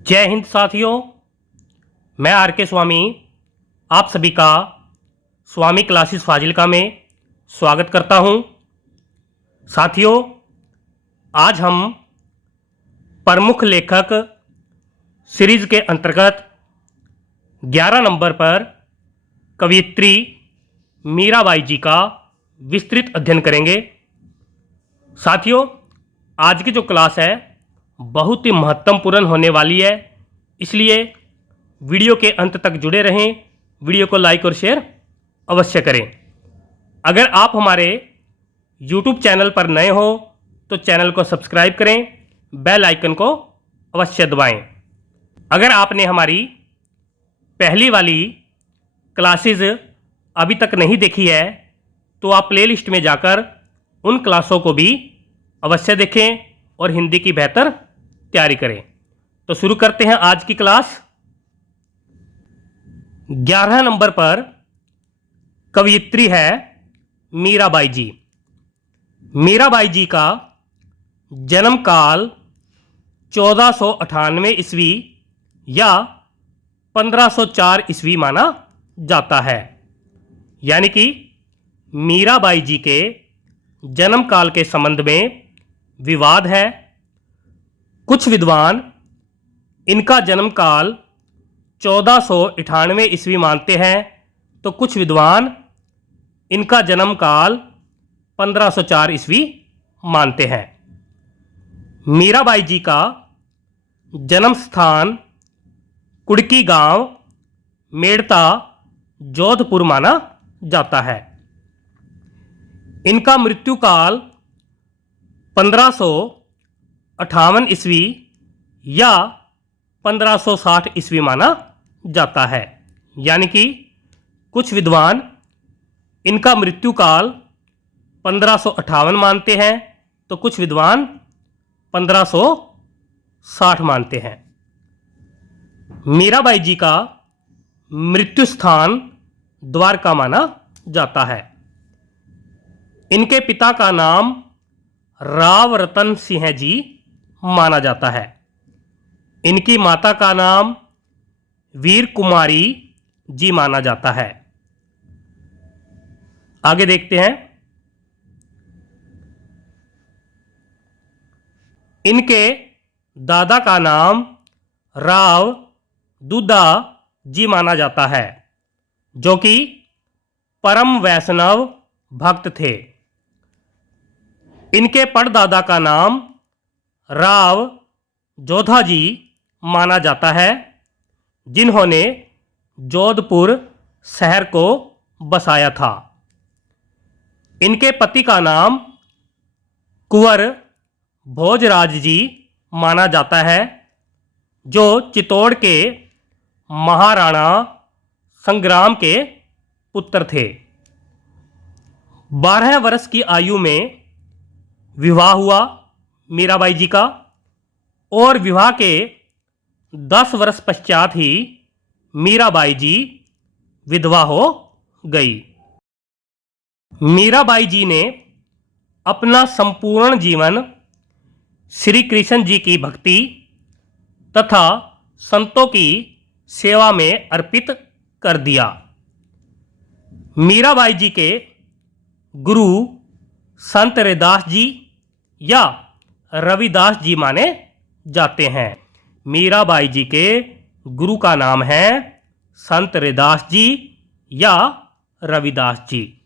जय हिंद साथियों। मैं आर के स्वामी आप सभी का स्वामी क्लासेस फाजिलका में स्वागत करता हूं। साथियों, आज हम प्रमुख लेखक सीरीज के अंतर्गत 11 नंबर पर कवयित्री मीराबाई जी का विस्तृत अध्ययन करेंगे। साथियों, आज की जो क्लास है बहुत ही महत्वपूर्ण होने वाली है, इसलिए वीडियो के अंत तक जुड़े रहें। वीडियो को लाइक और शेयर अवश्य करें। अगर आप हमारे YouTube चैनल पर नए हो तो चैनल को सब्सक्राइब करें, बेल आइकन को अवश्य दबाएं। अगर आपने हमारी पहली वाली क्लासेस अभी तक नहीं देखी है तो आप प्लेलिस्ट में जाकर उन क्लासों को भी अवश्य देखें और हिंदी की बेहतर तैयारी करें। तो शुरू करते हैं आज की क्लास। 11 नंबर पर कवयित्री है मीराबाई जी। मीराबाई जी का जन्म काल 1498 ईस्वी या 1504 ईस्वी माना जाता है। यानी कि मीराबाई जी के जन्म काल के संबंध में विवाद है। कुछ विद्वान इनका जन्म काल 1498 ईस्वी मानते हैं तो कुछ विद्वान इनका जन्म काल 1504 ईस्वी मानते हैं। मीराबाई जी का जन्म स्थान कुड़की गांव मेड़ता जोधपुर माना जाता है। इनका मृत्यु काल 1558 ईस्वी या 1560 ईस्वी माना जाता है। यानी कि कुछ विद्वान इनका मृत्यु काल 1558 मानते हैं तो कुछ विद्वान 1560 मानते हैं। मीराबाई जी का मृत्यु स्थान द्वारका माना जाता है। इनके पिता का नाम राव रतन सिंह जी माना जाता है। इनकी माता का नाम वीर कुमारी जी माना जाता है। आगे देखते हैं। इनके दादा का नाम राव दुद्दा जी माना जाता है, जो कि परम वैष्णव भक्त थे। इनके परदादा का नाम राव जोधा जी माना जाता है, जिन्होंने जोधपुर शहर को बसाया था। इनके पति का नाम कुंवर भोजराज जी माना जाता है, जो चित्तौड़ के महाराणा संग्राम के पुत्र थे। 12 वर्ष की आयु में विवाह हुआ मीराबाई जी का और विवाह के 10 वर्ष पश्चात ही मीराबाई जी विधवा हो गई। मीराबाई जी ने अपना संपूर्ण जीवन श्री कृष्ण जी की भक्ति तथा संतों की सेवा में अर्पित कर दिया। मीराबाई जी के गुरु संत रैदास जी या रविदास जी माने जाते हैं। मीराबाई जी के गुरु का नाम है संत रैदास जी या रविदास जी।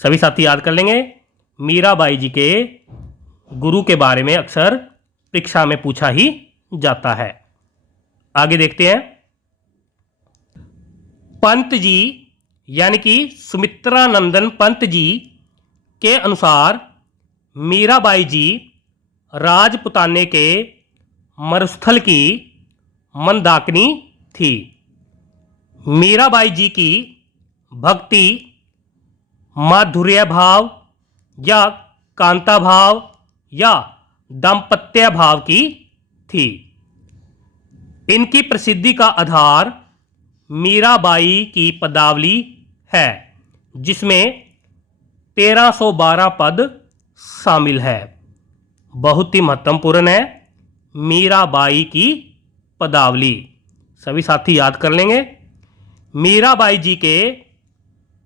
सभी साथी याद कर लेंगे। मीराबाई जी के गुरु के बारे में अक्सर परीक्षा में पूछा ही जाता है। आगे देखते हैं। पंत जी यानी कि सुमित्रानंदन पंत जी के अनुसार मीराबाई जी राजपुताने के मरुस्थल की मंदाकिनी थी। मीराबाई जी की भक्ति माधुर्य भाव या कांता भाव या दाम्पत्य भाव की थी। इनकी प्रसिद्धि का आधार मीराबाई की पदावली है, जिसमें 1312 पद शामिल है। बहुत ही महत्वपूर्ण है मीराबाई की पदावली। सभी साथी याद कर लेंगे। मीराबाई जी के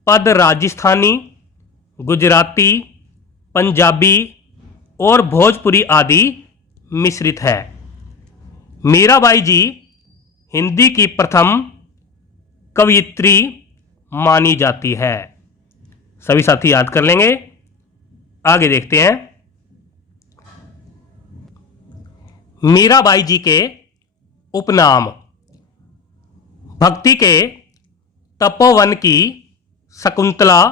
पद राजस्थानी, गुजराती, पंजाबी और भोजपुरी आदि मिश्रित है। मीराबाई जी हिंदी की प्रथम कवयित्री मानी जाती है। सभी साथी याद कर लेंगे। आगे देखते हैं। मीराबाई जी के उपनाम। भक्ति के तपोवन की शकुंतला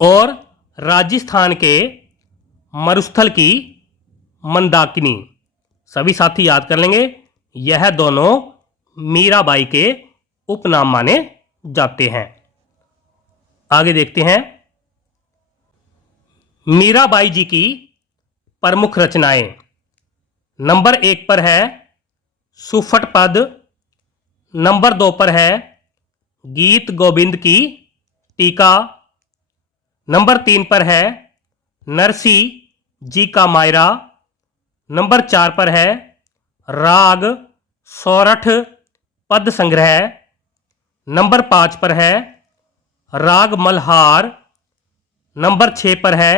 और राजस्थान के मरुस्थल की मंदाकिनी। सभी साथी याद कर लेंगे। यह दोनों मीराबाई के उपनाम माने जाते हैं। आगे देखते हैं। मीराबाई जी की प्रमुख रचनाएं। नंबर 1 पर है सुफट पद। नंबर 2 पर है गीत गोविंद की टीका। नंबर 3 पर है नरसी जी का मायरा। नंबर 4 पर है राग सोरठ पद संग्रह। नंबर 5 पर है राग मल्हार। नंबर 6 पर है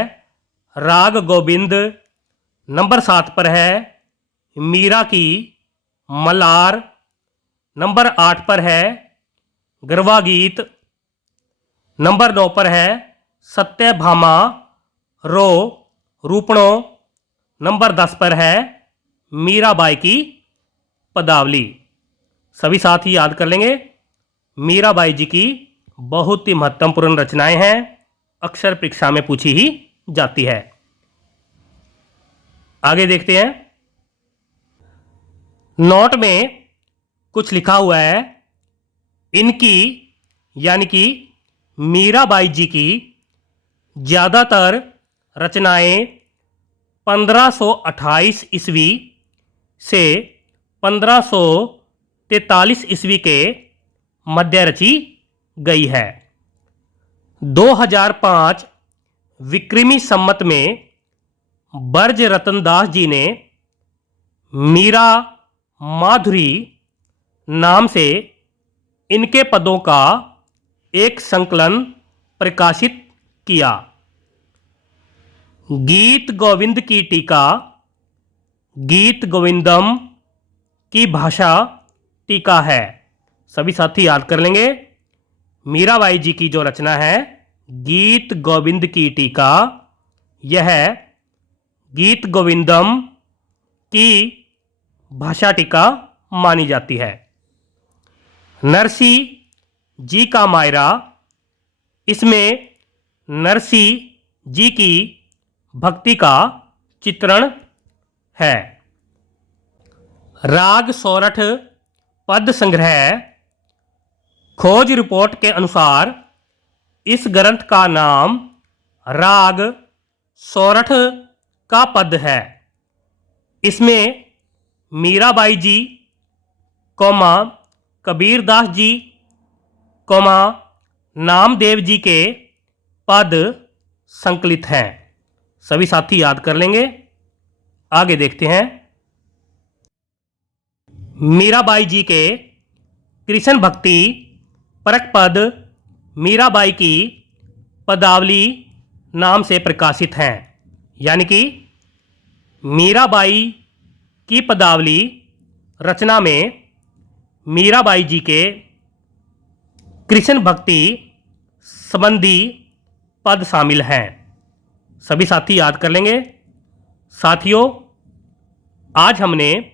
राग गोविंद। नंबर 7 पर है मीरा की मलार। नंबर 8 पर है गरबा गीत। नंबर 9 पर है सत्यभामा रो रूपणो। नंबर 10 पर है मीराबाई की पदावली। सभी साथी याद कर लेंगे। मीराबाई जी की बहुत ही महत्वपूर्ण रचनाएं हैं, अक्सर परीक्षा में पूछी ही जाती है। आगे देखते हैं। नोट में कुछ लिखा हुआ है। इनकी यानी कि मीराबाई जी की ज़्यादातर रचनाएं 1528 ईस्वी से 1543 ईस्वी के मध्य रची गई है। 2005 विक्रमी संमत में बर्ज रतनदास जी ने मीरा माधुरी नाम से इनके पदों का एक संकलन प्रकाशित किया। गीत गोविंद की टीका गीत गोविंदम की भाषा टीका है। सभी साथी याद कर लेंगे। मीराबाई जी की जो रचना है गीत गोविंद की टीका, यह गीत गोविंदम की भाषा टीका मानी जाती है। नरसी जी का मायरा, इसमें नरसी जी की भक्ति का चित्रण है। राग सोरठ पद संग्रह। खोज रिपोर्ट के अनुसार इस ग्रंथ का नाम राग सोरठ का पद है। इसमें मीराबाई जी, कबीरदास जी, नामदेव जी के पद संकलित हैं। सभी साथी याद कर लेंगे। आगे देखते हैं। मीराबाई जी के कृष्ण भक्ति परक पद मीराबाई की पदावली नाम से प्रकाशित हैं। यानी कि मीराबाई की पदावली रचना में मीराबाई जी के कृष्ण भक्ति संबंधी पद शामिल हैं। सभी साथी याद कर लेंगे। साथियों, आज हमने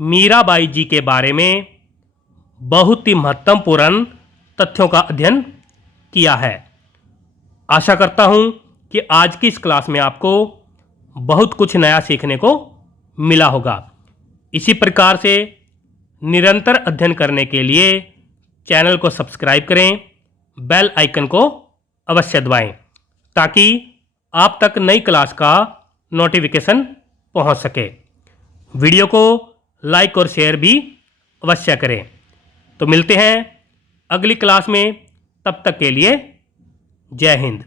मीराबाई जी के बारे में बहुत ही महत्वपूर्ण तथ्यों का अध्ययन किया है। आशा करता हूँ कि आज की इस क्लास में आपको बहुत कुछ नया सीखने को मिला होगा। इसी प्रकार से निरंतर अध्ययन करने के लिए चैनल को सब्सक्राइब करें, बेल आइकन को अवश्य दबाएं ताकि आप तक नई क्लास का नोटिफिकेशन पहुंच सके। वीडियो को लाइक और शेयर भी अवश्य करें। तो मिलते हैं अगली क्लास में। तब तक के लिए जय हिंद।